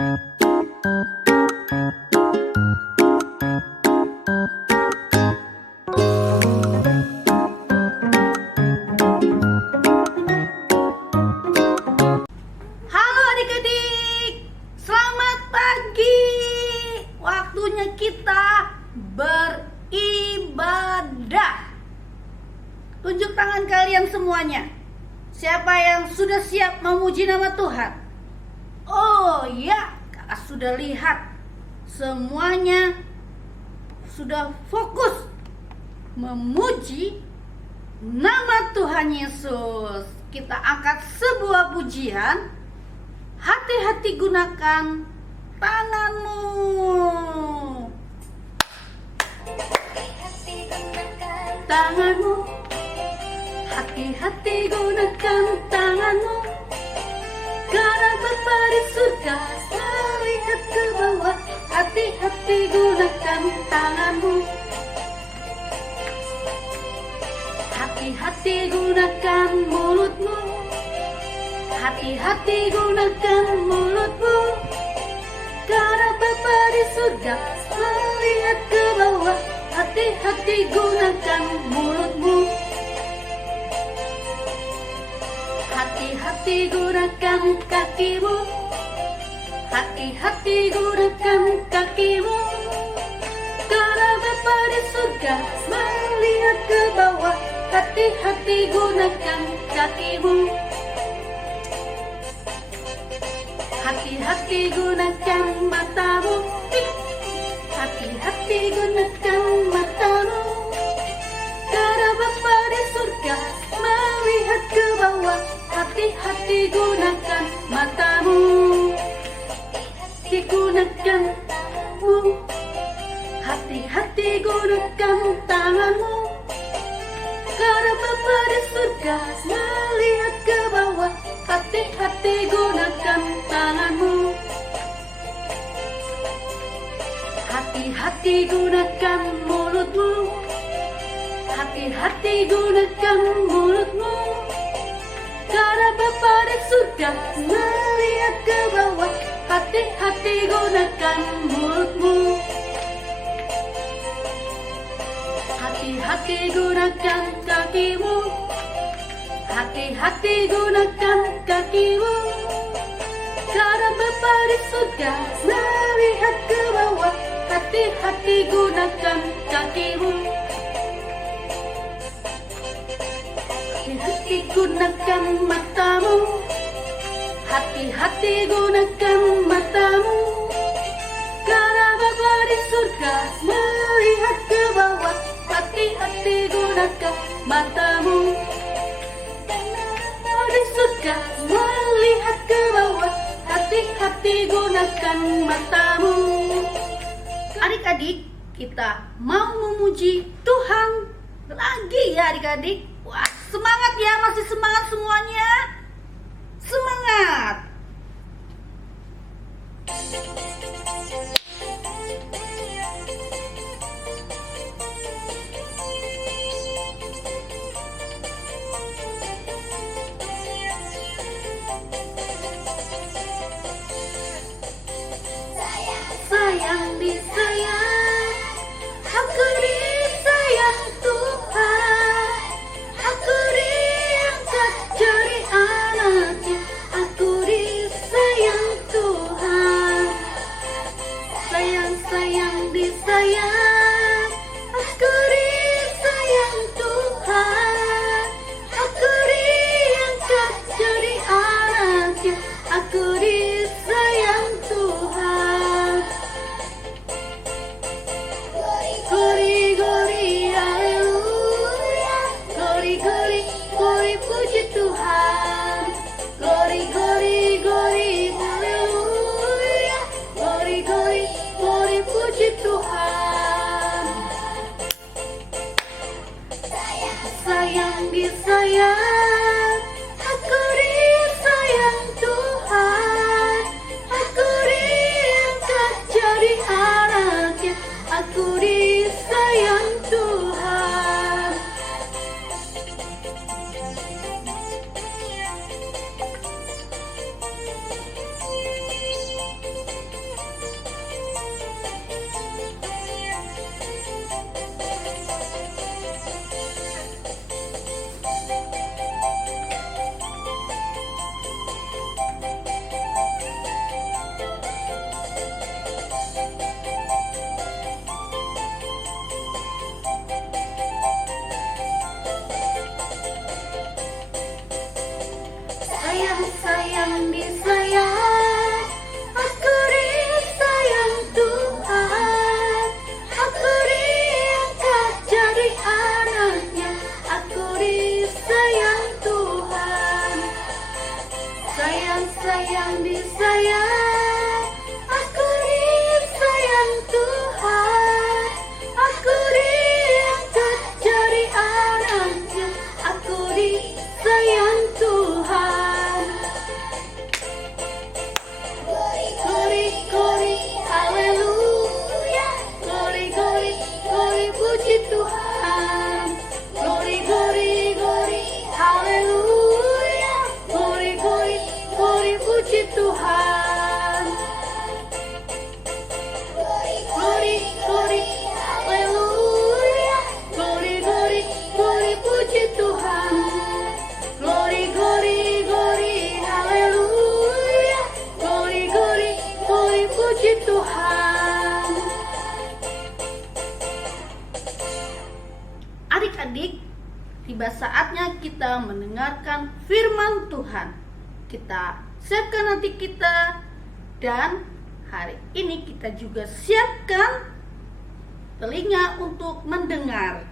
Halo adik-adik, selamat pagi. Waktunya kita beribadah. Tunjuk tangan kalian semuanya. Siapa yang sudah siap memuji nama Tuhan? Oh ya, kakak sudah lihat. Semuanya sudah fokus memuji nama Tuhan Yesus. Kita angkat sebuah pujian. Hati-hati gunakan tanganmu. Tanganmu. Hati-hati gunakan tanganmu. Karena Bapa di surga melihat ke bawah. Hati-hati gunakan tanganmu. Hati-hati gunakan mulutmu. Hati-hati gunakan mulutmu. Karena Bapa di surga melihat ke bawah. Hati-hati gunakan mulutmu. Hati-hati gunakan kakimu. Hati-hati gunakan kakimu. Karena Bapa di surga melihat ke bawah. Hati-hati gunakan kakimu. Hati-hati gunakan matamu. Hati-hati gunakan matamu. Karena Bapa di surga melihat ke bawah. Hati-hati gunakan matamu. Digunakan tanganmu. Hati-hati gunakan tanganmu. Karena Bapa di surga melihat ke bawah. Hati-hati gunakan tanganmu. Hati-hati gunakan mulutmu. Hati-hati gunakan mulutmu. Karena Bapa di surga melihat ke bawah. Hati-hati gunakan mulutmu. Hati-hati gunakan kakimu. Hati-hati gunakan kakimu. Karena Bapa di surga melihat ke bawah. Hati-hati gunakan kakimu. Hati-hati gunakan matamu. Hati-hati gunakan matamu. Karena Bapa di surga melihat ke bawah. Hati-hati gunakan matamu. Bapa di surga melihat ke bawah. Hati-hati gunakan matamu. Adik-adik, kita mau memuji Tuhan lagi ya adik-adik. Wah, semangat ya, masih semangat semuanya. Semangat. Sayang disayang, aku disayang Tuhan. Aku diangkat jadi anaknya. Aku disayang Tuhan. Sayang, sayang disayang, aku disayang Tuhan. Aku diangkat jadi anaknya. Aku disayang Tuhan. sayang disayang, aku disayang Tuhan, aku diangkat jadi anaknya, aku disayang Tuhan. Sayang, sayang disayang, aku disayang Tuhan, aku diangkat jadi anaknya, aku disayang Tuhan. Glory, glory, haleluya, glory, glory, glory, puji Tuhan. Glory, glory, glory, haleluya, glory, glory, glory, puji Tuhan. Glory, glory, haleluya, glory, glory, glory, puji Tuhan. Glory, glory, glory, haleluya, glory, glory, glory, puji Tuhan. Adik-adik, tiba saatnya kita mendengarkan firman Tuhan. Kita siapkan hati kita, dan hari ini kita juga siapkan telinga untuk mendengar.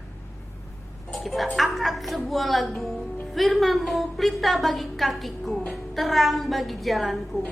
Kita angkat sebuah lagu, firman-Mu pelita bagi kakiku, terang bagi jalanku.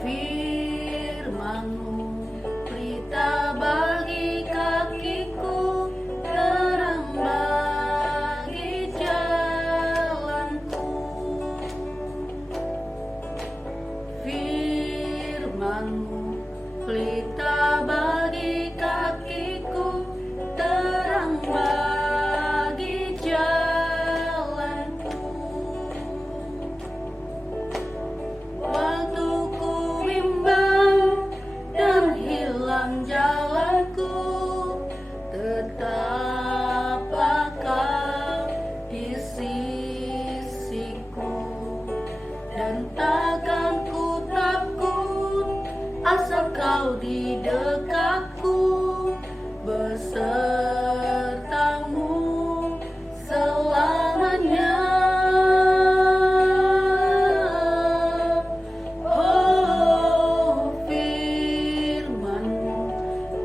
Firman-Mu pelita bagi kakiku, terang bagi jalanku. Firman-Mu pelita bagi kakiku, terang bagi jalanku. Waktu ku bimbang dan hilang jalanku, tetaplah Kau di sisiku, dan takkan ku takut asal Kau di dekatku, besertamu selamanya. Oh, firman-Mu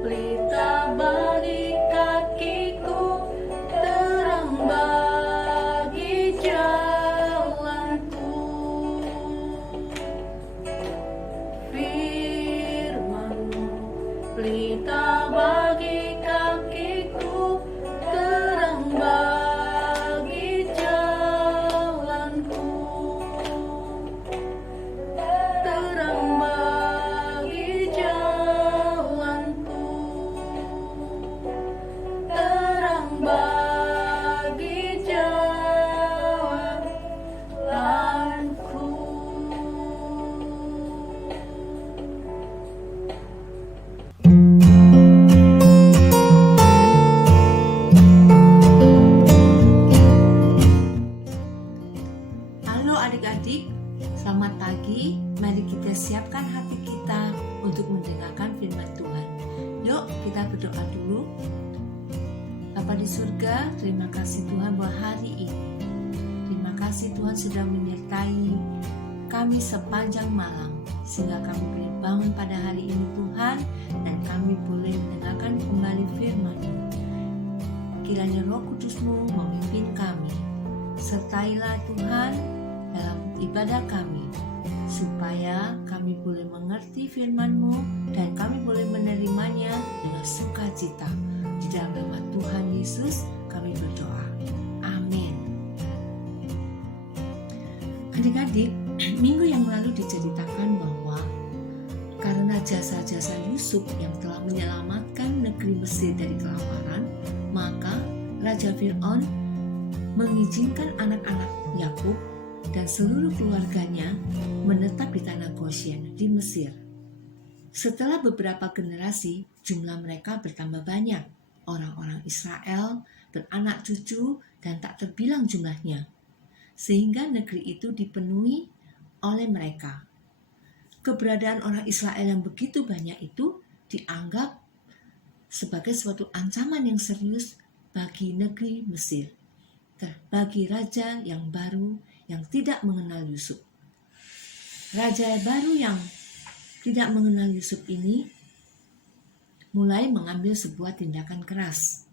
pelita bagi kakiku, terang bagi jalanku. Firman-Mu pelita bagi kakiku, terang bagi jalanku. Terang bagi jalanku, terang bagi jalanku. Halo adik-adik, selamat pagi. Mari kita siapkan hati kita untuk mendengarkan firman Tuhan. Yuk kita berdoa dulu. Bapa di surga, terima kasih Tuhan buat hari ini. Terima kasih Tuhan sudah menyertai kami sepanjang malam, sehingga kami boleh bangun pada hari ini Tuhan, dan kami boleh mendengarkan kembali firman-Mu. Kiranya Roh Kudus-Mu memimpin kami. Sertailah Tuhan dalam ibadah kami, supaya kami boleh mengerti firman-Mu dan kami boleh menerimanya dengan sukacita. Di dalam nama Tuhan Yesus kami berdoa. Amin. Adik-adik, minggu yang lalu diceritakan bahwa karena jasa-jasa Yusuf yang telah menyelamatkan negeri Mesir dari kelaparan, maka Raja Fir'aun mengizinkan anak-anak Yakub dan seluruh keluarganya menetap di tanah Goshen di Mesir. Setelah beberapa generasi, jumlah mereka bertambah banyak. Orang-orang Israel beranak cucu dan tak terbilang jumlahnya. sehingga negeri itu dipenuhi oleh mereka. Keberadaan orang Israel yang begitu banyak itu dianggap sebagai suatu ancaman yang serius bagi negeri Mesir, bagi raja yang baru yang tidak mengenal Yusuf. Raja baru yang tidak mengenal Yusuf ini mulai mengambil sebuah tindakan keras.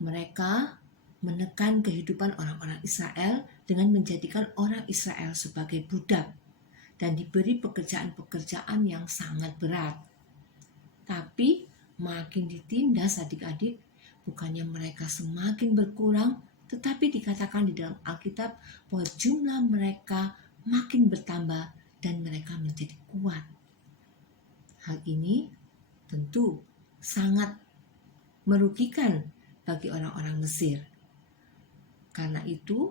Mereka menekan kehidupan orang-orang Israel dengan menjadikan orang Israel sebagai budak dan diberi pekerjaan-pekerjaan yang sangat berat. Tapi makin ditindas adik-adik, bukannya mereka semakin berkurang, tetapi dikatakan di dalam Alkitab bahwa jumlah mereka makin bertambah dan mereka menjadi kuat. Hal ini tentu sangat merugikan bagi orang-orang Mesir. Karena itu,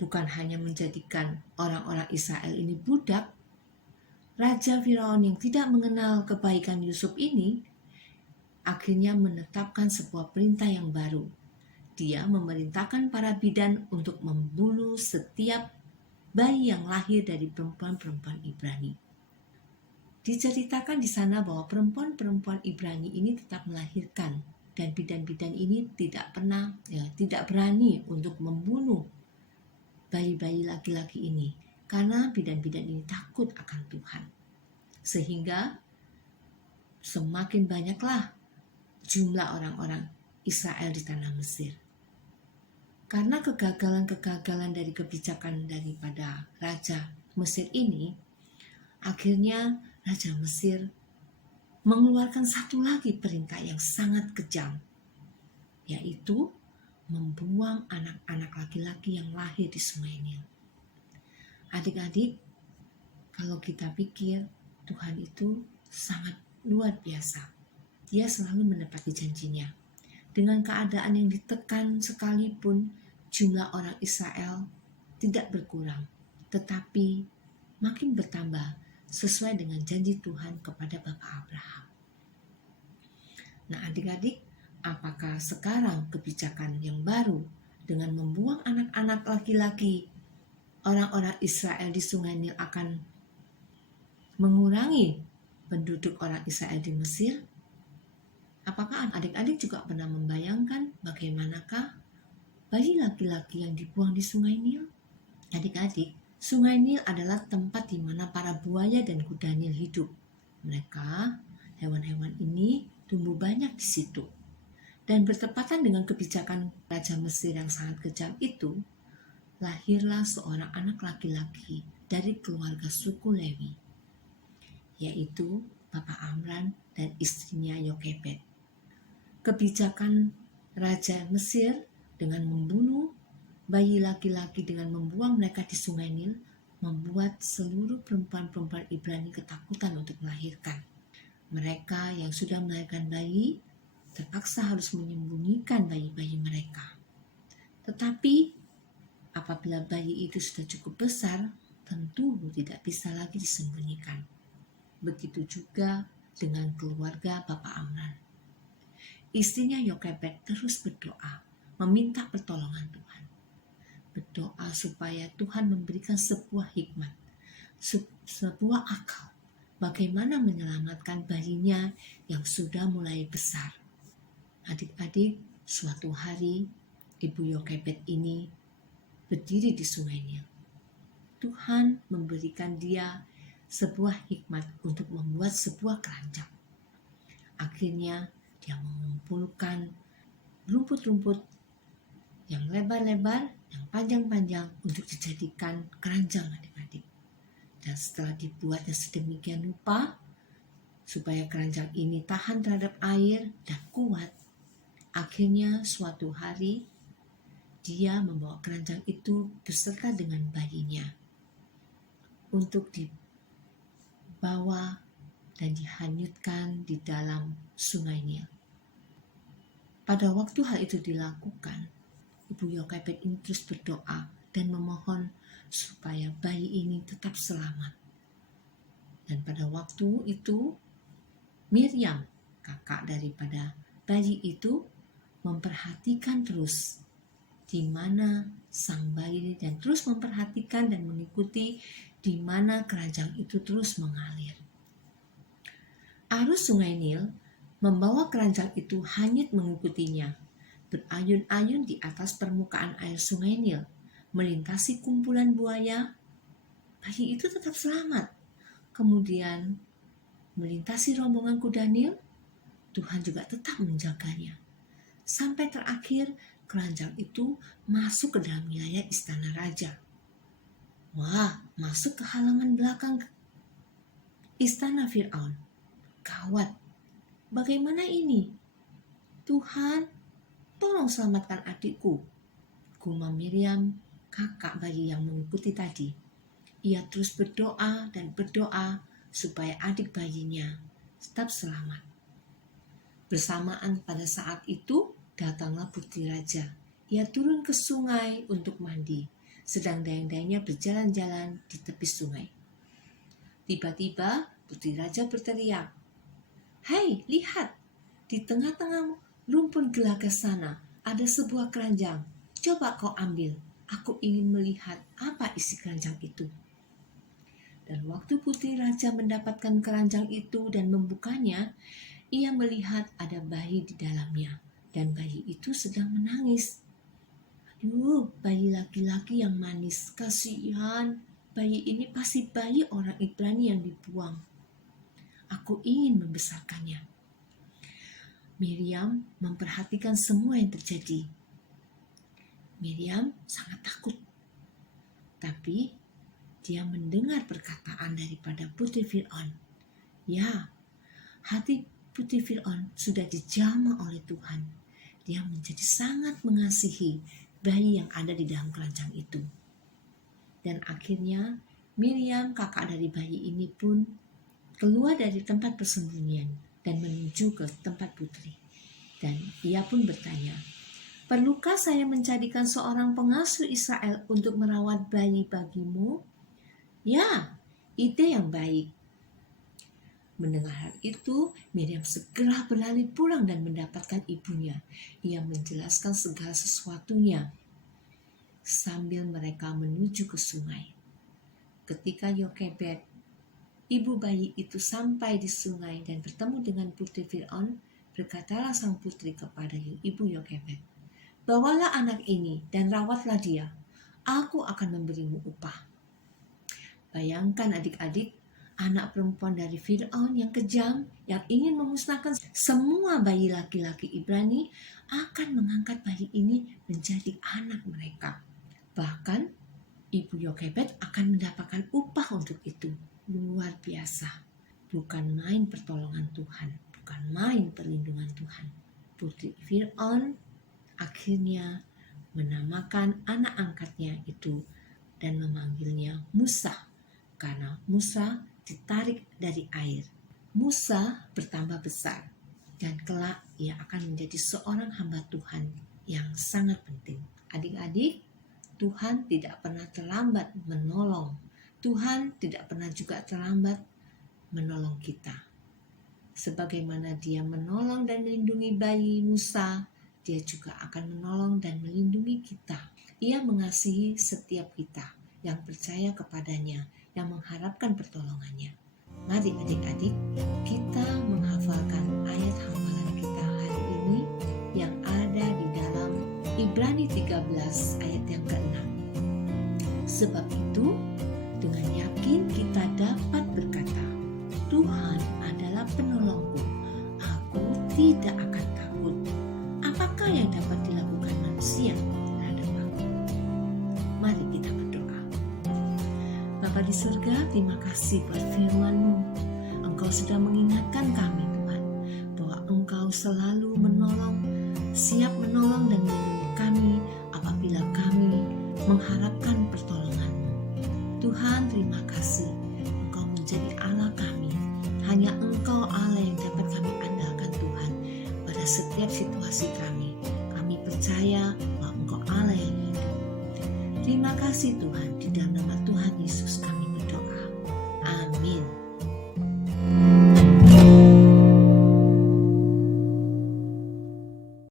bukan hanya menjadikan orang-orang Israel ini budak, Raja Firaun yang tidak mengenal kebaikan Yusuf ini akhirnya menetapkan sebuah perintah yang baru. Dia memerintahkan para bidan untuk membunuh setiap bayi yang lahir dari perempuan-perempuan Ibrani. Diceritakan di sana bahwa perempuan-perempuan Ibrani ini tetap melahirkan, dan bidan-bidan ini tidak berani untuk membunuh bayi-bayi laki-laki ini karena bidan-bidan ini takut akan Tuhan. Sehingga semakin banyaklah jumlah orang-orang Israel di tanah Mesir. Karena kegagalan-kegagalan dari kebijakan daripada Raja Mesir ini, akhirnya Raja Mesir mengeluarkan satu lagi perintah yang sangat kejam, yaitu membuang anak-anak laki-laki yang lahir di Sungai Nil. Adik-adik, kalau kita pikir Tuhan itu sangat luar biasa. Dia selalu menepati janjinya. Dengan keadaan yang ditekan sekalipun, jumlah orang Israel tidak berkurang, tetapi makin bertambah sesuai dengan janji Tuhan kepada Bapak Abraham. Nah adik-adik, apakah sekarang kebijakan yang baru dengan membuang anak-anak laki-laki orang-orang Israel di Sungai Nil akan mengurangi penduduk orang Israel di Mesir? Apakah adik-adik juga pernah membayangkan bagaimanakah bayi laki-laki yang dibuang di Sungai Nil? Adik-adik, Sungai Nil adalah tempat di mana para buaya dan kuda Nil hidup. Mereka, hewan-hewan ini tumbuh banyak di situ. Dan bertepatan dengan kebijakan Raja Mesir yang sangat kejam itu, lahirlah seorang anak laki-laki dari keluarga suku Lewi, yaitu Bapak Amran dan istrinya Yokebed. Kebijakan Raja Mesir dengan membunuh bayi laki-laki dengan membuang mereka di Sungai Nil membuat seluruh perempuan-perempuan Ibrani ketakutan untuk melahirkan. Mereka yang sudah melahirkan bayi terpaksa harus menyembunyikan bayi-bayi mereka. Tetapi apabila bayi itu sudah cukup besar, tentu tidak bisa lagi disembunyikan. Begitu juga dengan keluarga Bapak Amran. Istrinya Yokebed terus berdoa, meminta pertolongan Tuhan. Berdoa supaya Tuhan memberikan sebuah hikmat, sebuah akal, bagaimana menyelamatkan bayinya yang sudah mulai besar. Adik-adik, suatu hari Ibu Yokebed ini berdiri di Sungai Nil. Tuhan memberikan dia sebuah hikmat untuk membuat sebuah keranjang. Akhirnya dia mengumpulkan rumput-rumput yang lebar-lebar, yang panjang-panjang untuk dijadikan keranjang adik-adik. Dan setelah dibuatnya sedemikian rupa, supaya keranjang ini tahan terhadap air dan kuat, akhirnya suatu hari dia membawa keranjang itu beserta dengan bayinya untuk dibawa dan dihanyutkan di dalam Sungai Nil. Pada waktu hal itu dilakukan, Ibu Yokebed ini terus berdoa dan memohon supaya bayi ini tetap selamat. Dan pada waktu itu, Miriam, kakak daripada bayi itu, memperhatikan terus di mana sang bayi dan terus memperhatikan dan mengikuti di mana keranjang itu terus mengalir. Arus sungai Nil membawa keranjang itu hanyut mengikutinya, berayun-ayun di atas permukaan air sungai Nil, melintasi kumpulan buaya. Bayi itu tetap selamat. Kemudian melintasi rombongan kuda Nil, Tuhan juga tetap menjaganya. Sampai terakhir keranjang itu masuk ke dalam wilayah istana raja. Wah, masuk ke halaman belakang istana Fir'aun. Gawat, bagaimana ini? Tuhan, tolong selamatkan adikku, gumam Miriam, kakak bayi yang mengikuti tadi. Ia terus berdoa dan berdoa supaya adik bayinya tetap selamat. Bersamaan pada saat itu, datanglah putri raja. Ia turun ke sungai untuk mandi, sedang dayang-dayangnya berjalan-jalan di tepi sungai. Tiba-tiba putri raja berteriak, "Hai, lihat, di tengah-tengah rumpun gelaga sana ada sebuah keranjang. Coba kau ambil, aku ingin melihat apa isi keranjang itu." Dan waktu putri raja mendapatkan keranjang itu dan membukanya, ia melihat ada bayi di dalamnya, dan bayi itu sedang menangis. Aduh, bayi laki-laki yang manis, kasihan. Bayi ini pasti bayi orang Ibrani yang dibuang. Aku ingin membesarkannya. Miriam memperhatikan semua yang terjadi. Miriam sangat takut. Tapi dia mendengar perkataan daripada putri Fir'aun. Ya, hati putri Fir'aun sudah dijamah oleh Tuhan. Dia menjadi sangat mengasihi bayi yang ada di dalam keranjang itu. Dan akhirnya Miriam, kakak dari bayi ini pun keluar dari tempat persembunyian dan menuju ke tempat putri. Dan ia pun bertanya, "Perlukah saya menjadikan seorang pengasuh Israel untuk merawat bayi bagimu?" "Ya, ide yang baik." Mendengar hal itu, Miriam segera berlari pulang dan mendapatkan ibunya. Ia menjelaskan segala sesuatunya sambil mereka menuju ke sungai. Ketika Yokebed, ibu bayi itu sampai di sungai dan bertemu dengan putri Fir'aun, berkatalah sang putri kepada ibu Yokebed, "Bawalah anak ini dan rawatlah dia. Aku akan memberimu upah." Bayangkan adik-adik, anak perempuan dari Fir'aun yang kejam, yang ingin memusnahkan semua bayi laki-laki Ibrani, akan mengangkat bayi ini menjadi anak mereka. Bahkan, ibu Yokebed akan mendapatkan upah untuk itu. Luar biasa. Bukan main pertolongan Tuhan, bukan main perlindungan Tuhan. Putri Fir'aun akhirnya menamakan anak angkatnya itu dan memanggilnya Musa, karena Musa ditarik dari air. Musa bertambah besar dan kelak ia akan menjadi seorang hamba Tuhan yang sangat penting. Adik-adik, Tuhan tidak pernah terlambat menolong. Tuhan tidak pernah juga terlambat menolong kita. Sebagaimana dia menolong dan melindungi bayi Musa, dia juga akan menolong dan melindungi kita. Ia mengasihi setiap kita yang percaya kepadanya, yang mengharapkan pertolongannya. Mari adik-adik, kita menghafalkan ayat hafalan kita hari ini yang ada di dalam Ibrani 13 ayat yang ke-6. Sebab itu, dengan yakin kita dapat berkata, "Tuhan adalah penolongku, aku tidak akan takut. Apakah yang dapat dilakukan manusia terhadap aku?" Mari kita berdoa. Bapa di surga, terima kasih buat firman-Mu. Engkau sudah mengingatkan kami, Tuhan, bahwa Engkau selalu menolong, siap menolong dan melindungi kami apabila kami mengharapkan pertolongan-Mu. Tuhan, terima kasih. Engkau menjadi Allah kami. Hanya Engkau Allah yang dapat kami andalkan, Tuhan, pada setiap situasi kami. Kami percaya bahwa Engkau Allah yang hidup. Terima kasih Tuhan, di dalam nama Tuhan Yesus kami